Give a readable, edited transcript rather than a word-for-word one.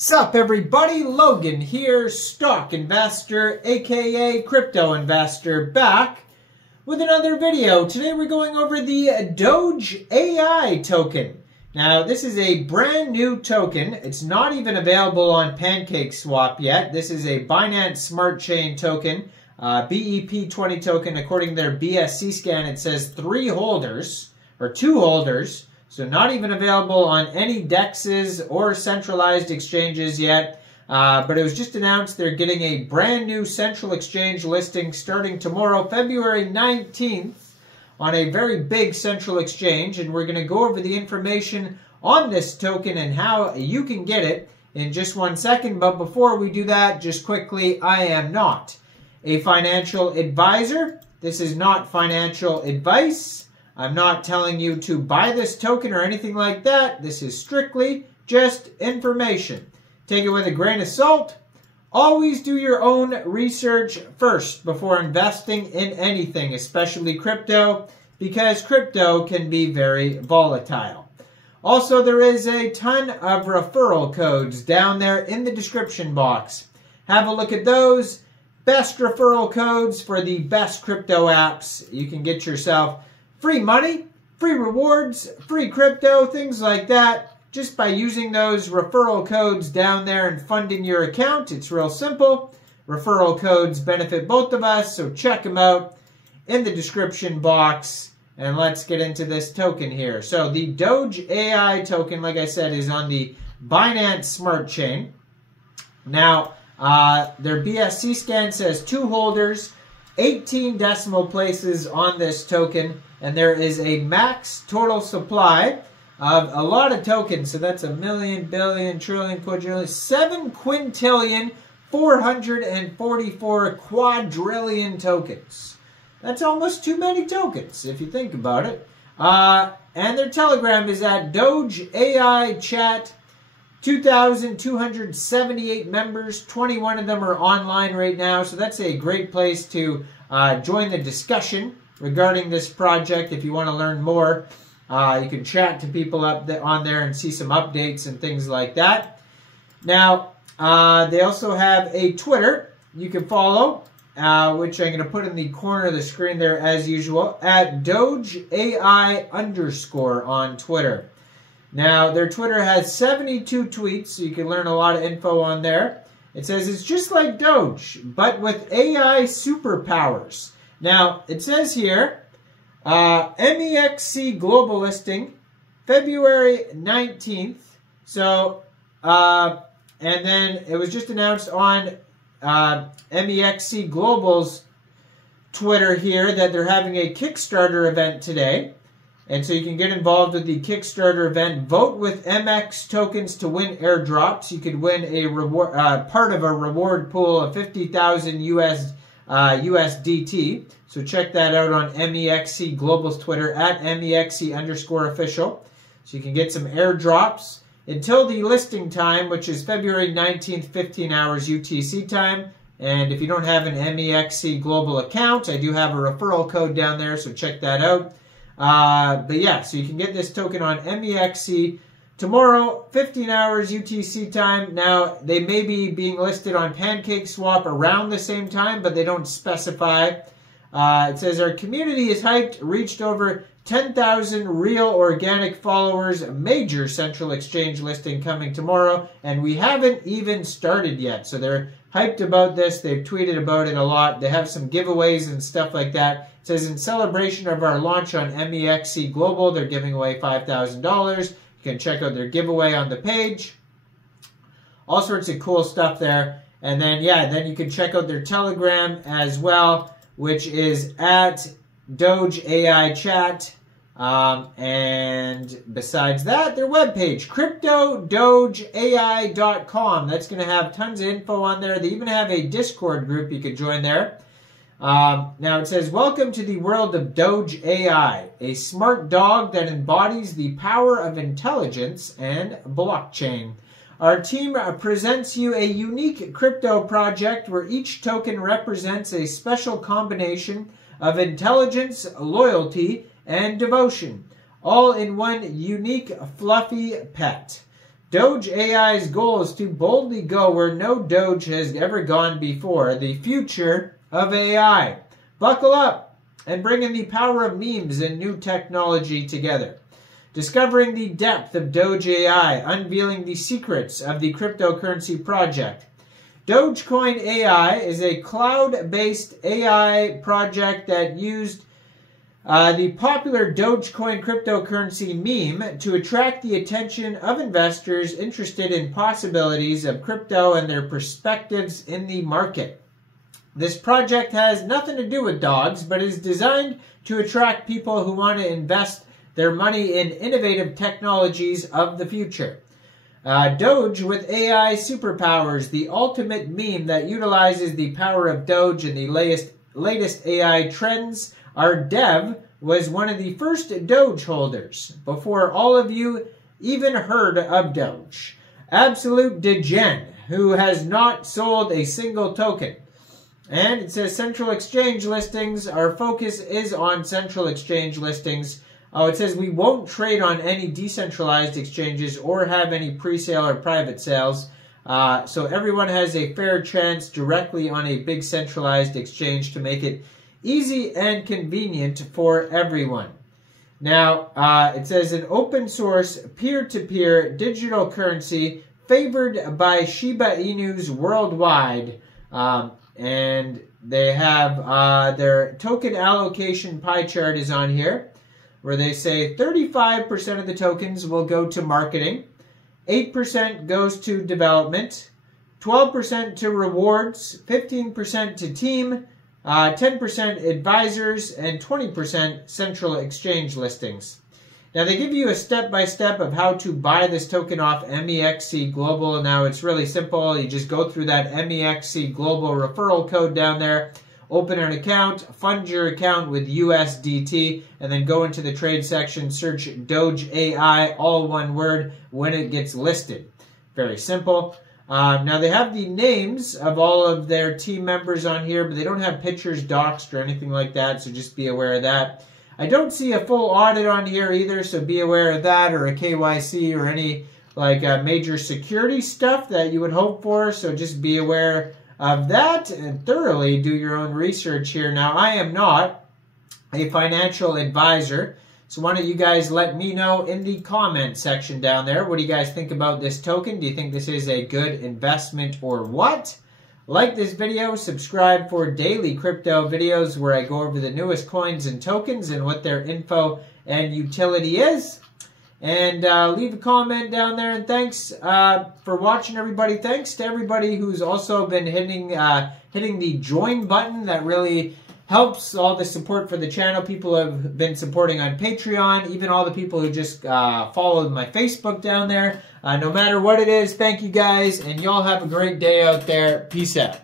Sup everybody, Logan here, stock investor aka crypto investor, back with another video. Today we're going over the Dogeai token. Now this is a brand new token. It's not even available on PancakeSwap yet. This is a Binance Smart Chain token, BEP20 token. According to their BSC scan, it says 3 holders or 2 holders. So not even available on any DEXs or centralized exchanges yet. But it was just announced they're getting a brand new central exchange listing starting tomorrow, February 19th, on a very big central exchange. And we're going to go over the information on this token and how you can get it in just 1 second. But before we do that, just quickly, I am not a financial advisor. This is not financial advice. I'm not telling you to buy this token or anything like that. This is strictly just information. Take it with a grain of salt. Always do your own research first before investing in anything, especially crypto, because crypto can be very volatile. Also, there is a ton of referral codes down there in the description box. Have a look at those. Best referral codes for the best crypto apps. You can get yourself free money, free rewards, free crypto, things like that, just by using those referral codes down there and funding your account. It's real simple. Referral codes benefit both of us, so check them out in the description box. And let's get into this token here. So the Dogeai token, like I said, is on the Binance Smart Chain. Now, their BSC scan says 2 holders, 18 decimal places on this token, and there is a max total supply of a lot of tokens. So that's a million, billion, trillion, quadrillion, 7 quintillion, 444 quadrillion tokens. That's almost too many tokens if you think about it. And their Telegram is at Dogeai chat. 2,278 members, 21 of them are online right now, so that's a great place to join the discussion regarding this project. If you want to learn more, you can chat to people on there and see some updates and things like that. Now, they also have a Twitter you can follow, which I'm going to put in the corner of the screen there as usual, at Dogeai _ on Twitter. Now, their Twitter has 72 tweets, so you can learn a lot of info on there. It says it's just like Doge, but with AI superpowers. Now, it says here, Mexc global listing, February 19th. So, and then it was just announced on Mexc Global's Twitter here that they're having a Kickstarter event today. And so you can get involved with the Kickstarter event. Vote with MX tokens to win airdrops. You could win a reward, part of a reward pool of 50,000 USDT. So check that out on Mexc Global's Twitter at Mexc _ official. So you can get some airdrops until the listing time, which is February 19th, 15 hours UTC time. And if you don't have an Mexc Global account, I do have a referral code down there, so check that out. But yeah, so you can get this token on Mexc tomorrow, 15 hours UTC time. Now, they may be being listed on PancakeSwap around the same time, but they don't specify. It says our community is hyped, reached over 10,000 real organic followers, a major central exchange listing coming tomorrow, and we haven't even started yet. So they're hyped about this. They've tweeted about it a lot. They have some giveaways and stuff like that. It says in celebration of our launch on Mexc Global, they're giving away $5,000. You can check out their giveaway on the page. All sorts of cool stuff there. And then, yeah, then you can check out their Telegram as well, which is at Dogeai chat. And besides that, their webpage, cryptodogeai.com. That's going to have tons of info on there. They even have a Discord group you could join there. Now it says, welcome to the world of Dogeai, a smart dog that embodies the power of intelligence and blockchain. Our team presents you a unique crypto project where each token represents a special combination of intelligence, loyalty, and devotion, all in one unique, fluffy pet. Dogeai's goal is to boldly go where no Doge has ever gone before, the future of AI. Buckle up and bring in the power of memes and new technology together. Discovering the depth of Dogeai, unveiling the secrets of the cryptocurrency project. Dogecoin AI is a cloud-based AI project that used the popular Dogecoin cryptocurrency meme to attract the attention of investors interested in possibilities of crypto and their perspectives in the market. This project has nothing to do with dogs, but is designed to attract people who want to invest their money in innovative technologies of the future. Doge with AI superpowers, the ultimate meme that utilizes the power of Doge and the latest AI trends. Our dev was one of the first Doge holders before all of you even heard of Doge. Absolute degen, who has not sold a single token. And it says central exchange listings. Our focus is on central exchange listings. Oh, it says we won't trade on any decentralized exchanges or have any pre-sale or private sales. So everyone has a fair chance directly on a big centralized exchange to make it easy and convenient for everyone. Now, it says an open source peer-to-peer digital currency favored by Shiba Inus worldwide. And they have their token allocation pie chart is on here, where they say 35% of the tokens will go to marketing, 8% goes to development, 12% to rewards, 15% to team, 10% advisors, and 20% central exchange listings. Now, they give you a step-by-step of how to buy this token off Mexc Global. Now, it's really simple. You just go through that Mexc Global referral code down there, open an account, fund your account with USDT, and then go into the trade section, search Dogeai, all one word, when it gets listed. Very simple. Now, they have the names of all of their team members on here, but they don't have pictures doxed or anything like that, so just be aware of that. I don't see a full audit on here either, so be aware of that, or a KYC or any like major security stuff that you would hope for, so just be aware of that and thoroughly do your own research here. Now, I am not a financial advisor, so why don't you guys let me know in the comment section down there. What do you guys think about this token? Do you think this is a good investment or what? Like this video, subscribe for daily crypto videos where I go over the newest coins and tokens and what their info and utility is. And leave a comment down there. And thanks for watching, everybody. Thanks to everybody who's also been hitting the join button. That really helps all the support for the channel. People have been supporting on Patreon. Even all the people who just followed my Facebook down there. No matter what it is, thank you guys. And y'all have a great day out there. Peace out.